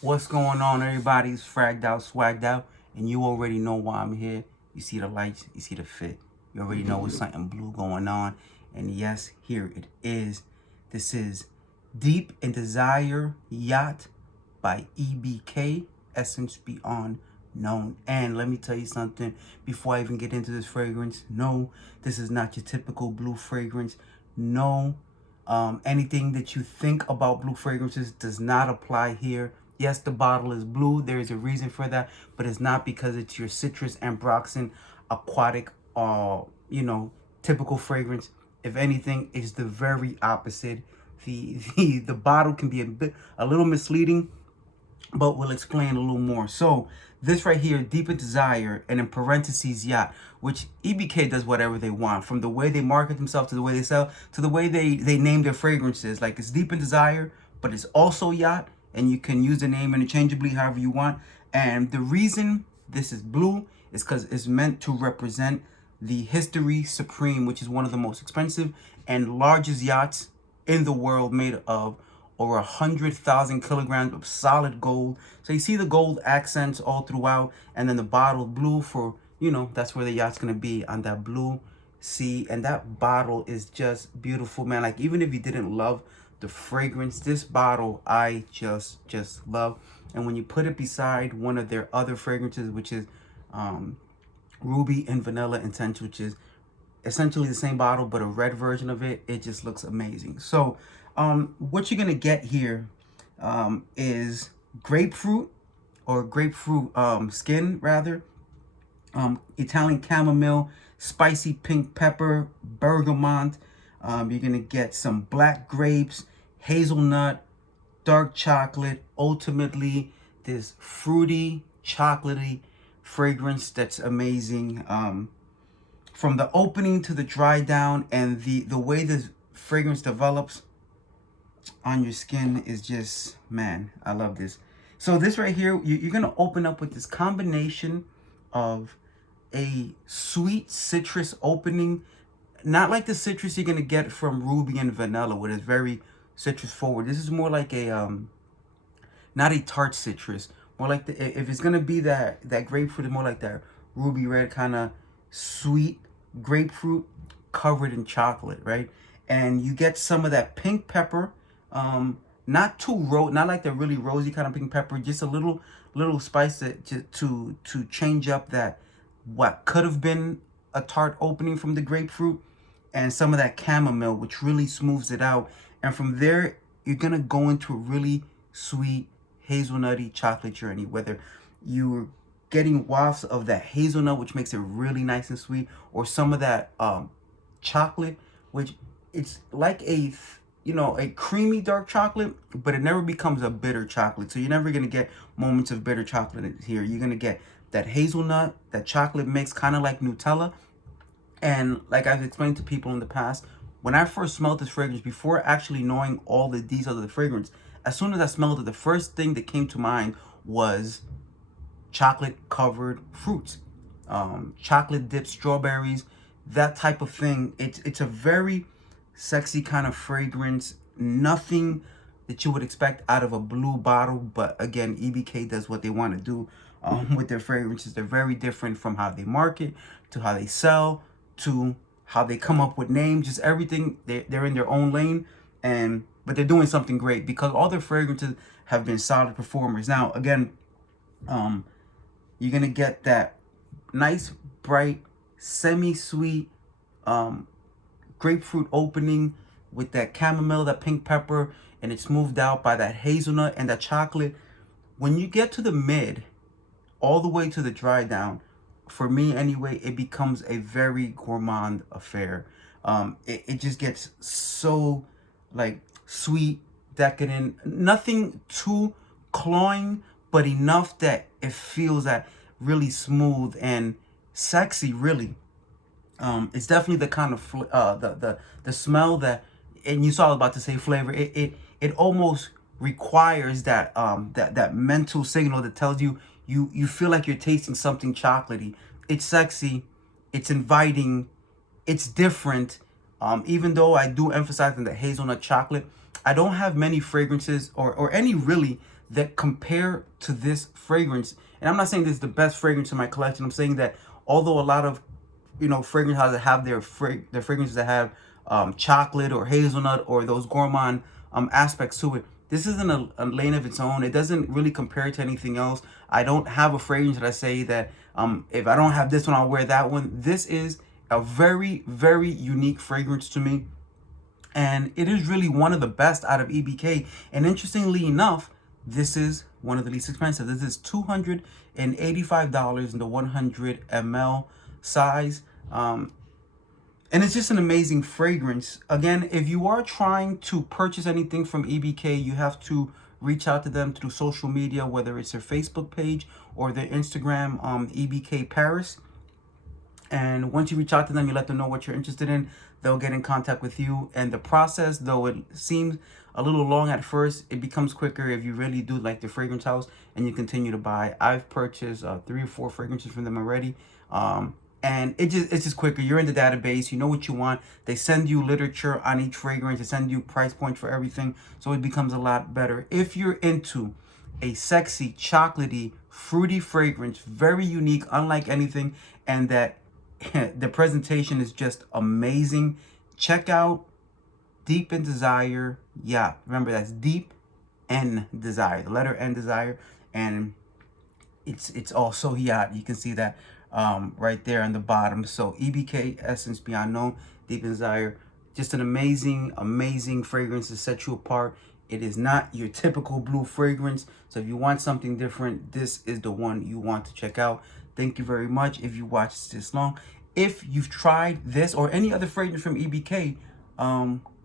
What's going on, everybody? It's fragged out, swagged out, and you already know why I'm here. You see the lights, you see the fit. You already know it's something blue going on. And yes, here it is. This is Deep in Desire Yacht by EBK, Essence Beyond Known. And let me tell you something before I even get into this fragrance. No, this is not your typical blue fragrance. No, anything that you think about blue fragrances does not apply here. Yes, the bottle is blue. There is a reason for that, but it's not because it's your citrus, ambroxan, aquatic, typical fragrance. If anything, it's the very opposite. The bottle can be a little misleading, but we'll explain a little more. So this right here, Deep in Desire, and in parentheses, Yacht, which EBK does whatever they want, from the way they market themselves to the way they sell to the way they name their fragrances. Like, it's Deep in Desire, but it's also Yacht, and you can use the name interchangeably however you want. And the reason this is blue is because it's meant to represent the History Supreme, which is one of the most expensive and largest yachts in the world, made of over 100,000 kilograms of solid gold. So you see the gold accents all throughout, and then the bottle blue for, that's where the yacht's gonna be, on that blue sea. And that bottle is just beautiful, man. Like, even if you didn't love the fragrance, this bottle I just love. And when you put it beside one of their other fragrances, which is Ruby and Vanilla Intense, which is essentially the same bottle but a red version of it, it just looks amazing. So what you're gonna get here is grapefruit, or grapefruit skin rather, Italian chamomile, spicy pink pepper, bergamot. You're gonna get some black grapes, hazelnut, dark chocolate. Ultimately, this fruity, chocolatey fragrance that's amazing. From the opening to the dry down, and the way this fragrance develops on your skin is just, man, I love this. So this right here, you're gonna open up with this combination of a sweet citrus opening, not like the citrus you're gonna get from Ruby and Vanilla, where it's very citrus forward. This is more like a not a tart citrus, more like if it's gonna be that grapefruit, it's more like that ruby red kind of sweet grapefruit covered in chocolate, right? And you get some of that pink pepper, not not like the really rosy kind of pink pepper, just a little spice to change up that what could have been a tart opening from the grapefruit, and some of that chamomile, which really smooths it out. And from there, you're gonna go into a really sweet hazelnutty chocolate journey, whether you're getting wafts of that hazelnut, which makes it really nice and sweet, or some of that chocolate, which it's like a creamy dark chocolate, but it never becomes a bitter chocolate. So you're never gonna get moments of bitter chocolate here. You're gonna get that hazelnut, that chocolate mix, kind of like Nutella. And like I've explained to people in the past, when I first smelled this fragrance, before actually knowing all the details of the fragrance, as soon as I smelled it, the first thing that came to mind was chocolate covered fruits, chocolate dipped strawberries, that type of thing. It's a very sexy kind of fragrance. Nothing that you would expect out of a blue bottle, but again, EBK does what they want to do with their fragrances. They're very different from how they market, to how they sell, to how they come up with names. Just everything, they're in their own lane, but they're doing something great because all their fragrances have been solid performers. Now again, you're gonna get that nice, bright, semi-sweet grapefruit opening with that chamomile, that pink pepper, and it's smoothed out by that hazelnut and that chocolate. When you get to the mid, all the way to the dry down, for me anyway, it becomes a very gourmand affair. It just gets so like sweet, decadent, nothing too cloying, but enough that it feels that really smooth and sexy, really. It's definitely the kind of the smell that, and you saw I was about to say flavor. It almost requires that that mental signal that tells you you feel like you're tasting something chocolatey. It's sexy, it's inviting, it's different. Even though I do emphasize on the hazelnut chocolate, I don't have many fragrances or any really that compare to this fragrance. And I'm not saying this is the best fragrance in my collection. I'm saying that although a lot of, fragrance houses have their fragrances that have chocolate or hazelnut or those gourmand aspects to it, this isn't a lane of its own. It doesn't really compare to anything else. I don't have a fragrance that I say that if I don't have this one, I'll wear that one. This is a very, very unique fragrance to me. And it is really one of the best out of EBK. And interestingly enough, this is one of the least expensive. This is $285 in the 100 ml size. And it's just an amazing fragrance. Again, if you are trying to purchase anything from EBK, you have to reach out to them through social media, whether it's their Facebook page or their Instagram, EBK Paris. And once you reach out to them, you let them know what you're interested in. They'll get in contact with you. And the process, though it seems a little long at first, it becomes quicker if you really do like the fragrance house and you continue to buy. I've purchased 3 or 4 fragrances from them already. And it's just quicker. You're in the database. You know what you want. They send you literature on each fragrance. They send you price points for everything. So it becomes a lot better. If you're into a sexy, chocolatey, fruity fragrance, very unique, unlike anything, and that the presentation is just amazing, check out Deep in Desire Yacht. Remember, that's Deep N Desire, the letter N Desire, and it's also Yacht. You can see that right there on the bottom. So EBK Essence Beyond Known, Deep in Desire, just an amazing fragrance to set you apart. It is not your typical blue fragrance. So if you want something different, this is the one you want to check out. Thank you very much if you watched this long. If you've tried this or any other fragrance from EBK,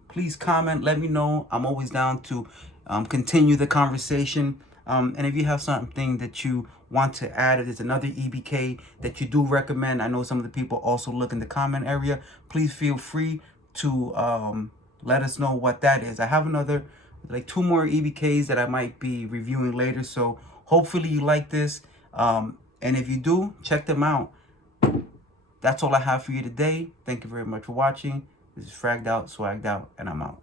please comment, let me know. I'm always down to continue the conversation. And if you have something that you want to add, if there's another EBK that you do recommend, I know some of the people also look in the comment area, please feel free to let us know what that is. I have another, like 2 more EBKs that I might be reviewing later. So hopefully you like this. And if you do, check them out. That's all I have for you today. Thank you very much for watching. This is Fragged Out, Swagged Out, and I'm out.